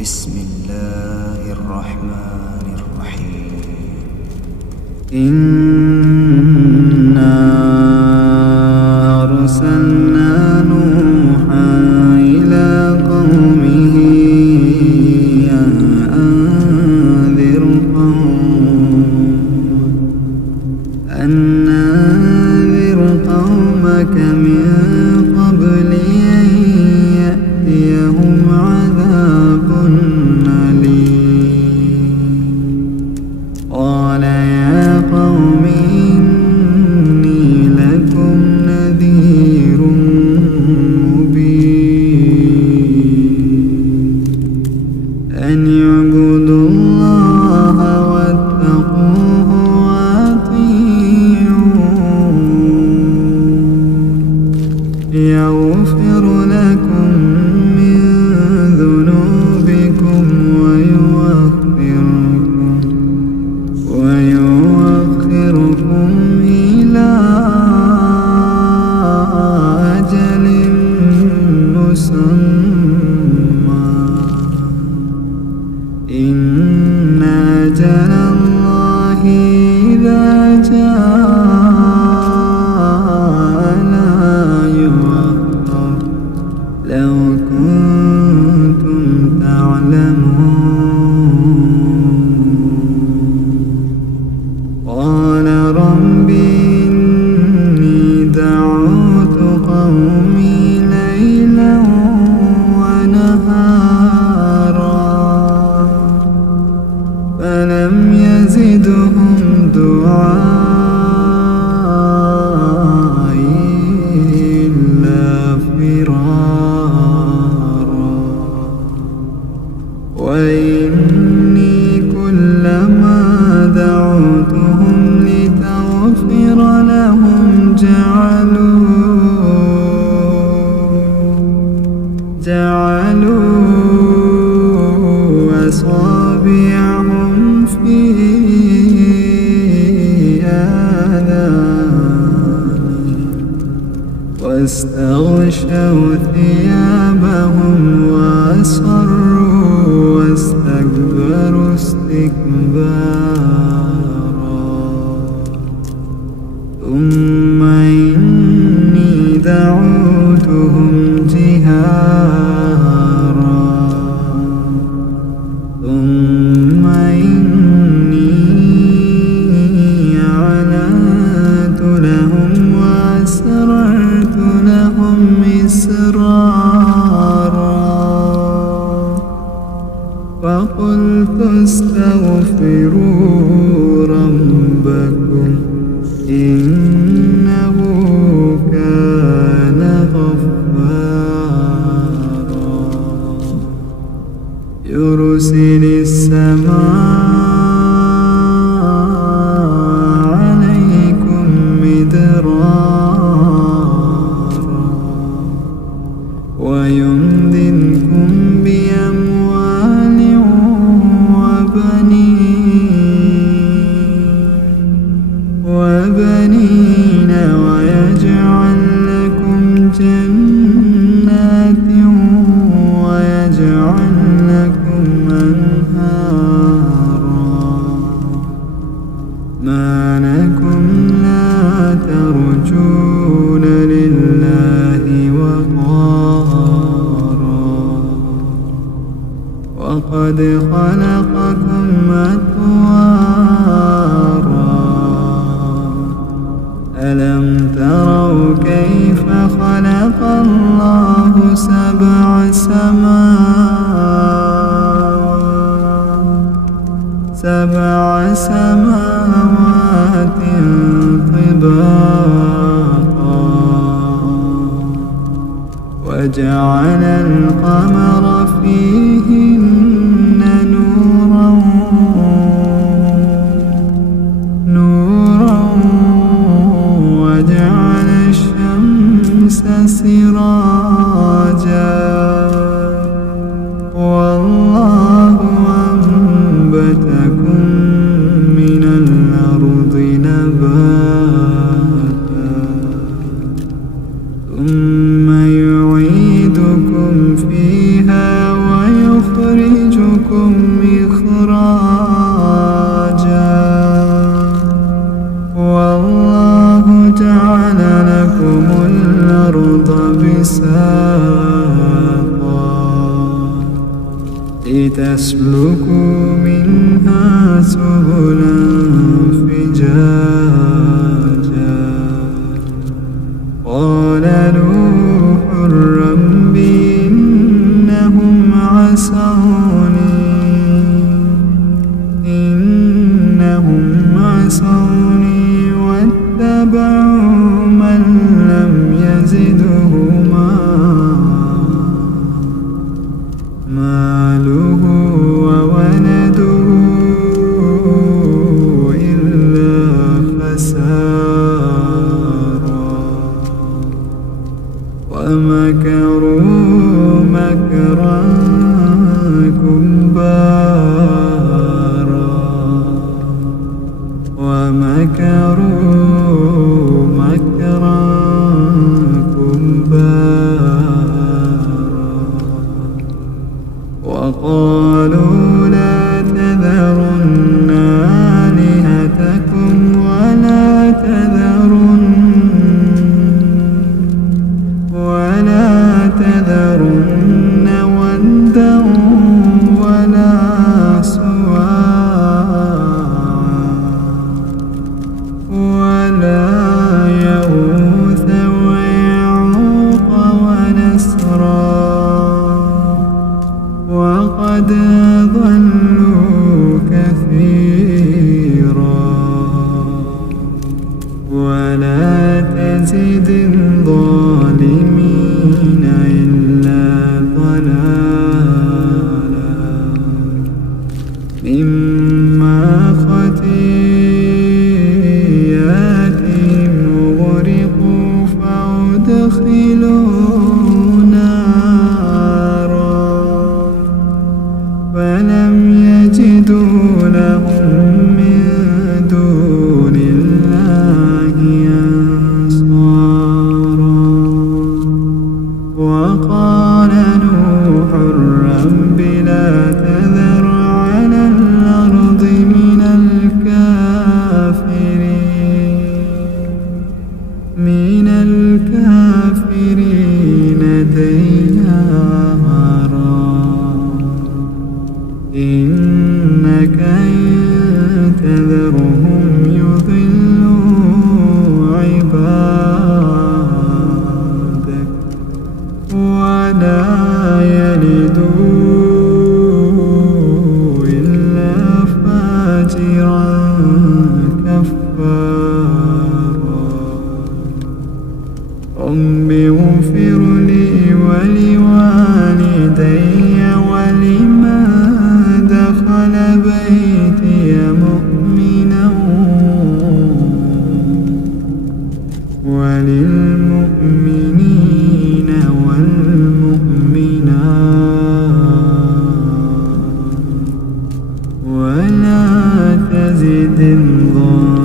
بسم الله الرحمن الرحيم. إنا أرسلنا نوحا إلى قومه أن أنذر قومك من قبل أن يأتيهم عذاب أليم. قال يا قوم إني لكم نذير مبين أن اعبدوا الله واتقوه وأطيعون يغفر لكم من ذنوبكم ويؤخركم إلى أجل مسمى إن أجل الله إذا جاء لا يؤخر لو كنتم تعلمون. قال رب إني دعوت قومي ليلا ونهارا فلم يزدهم دعائي إلا فرارا. وإني كلما دعوتهم لتغفر لهم جعلوا أصابعهم في آذانهم واستغشوا ثيابهم وأصروا واستكبروا استكبارا. ثم إني دعوتهم جهارا ثم إني أعلنت لهم وأسررت لهم إسرارا فقلت استغفروا ربكم إنه كان غفارا يرسل السماء عليكم مدرارا ويمددكم بأموال وبنين ويجعل لكم جنات ويجعل لكم أنهارا. ما لكم لا ترجون لله وقارا وقد خلقكم أطوارا. ألم تروا كيف خلق الله سبع سماوات طباقا وجعل القمر فيهن نورا وجعل لتسلكوا منها سبلا فجاجا قال نوح رب إنهم عصوني واتبعوا من لم يزده ماله وولده إلا خسارا ومكروا مكرا كبارا وقالوا لا تذرن آلهتكم ولا تذرن ودا ولا سواعا ولا يغوث ويعوق ونسرا وقد ضلوا كثيرا ولا تزد الظالمين إلا ضلالا مما خطيئاتهم أغرقوا فأدخلوا نارا فلم يجدوا لهم من دون الله أنصارا وقال نوح رب لا تذر على الأرض من الكافرين ديارا إنك إن تذرهم يضلوا عبادك ولا يلدوا إلا فاجرا كفارا رب اغفر لي ولوالدي ولمن دخل بيتي مؤمنا وللمؤمنين والمؤمنات ولا تزد الظالمين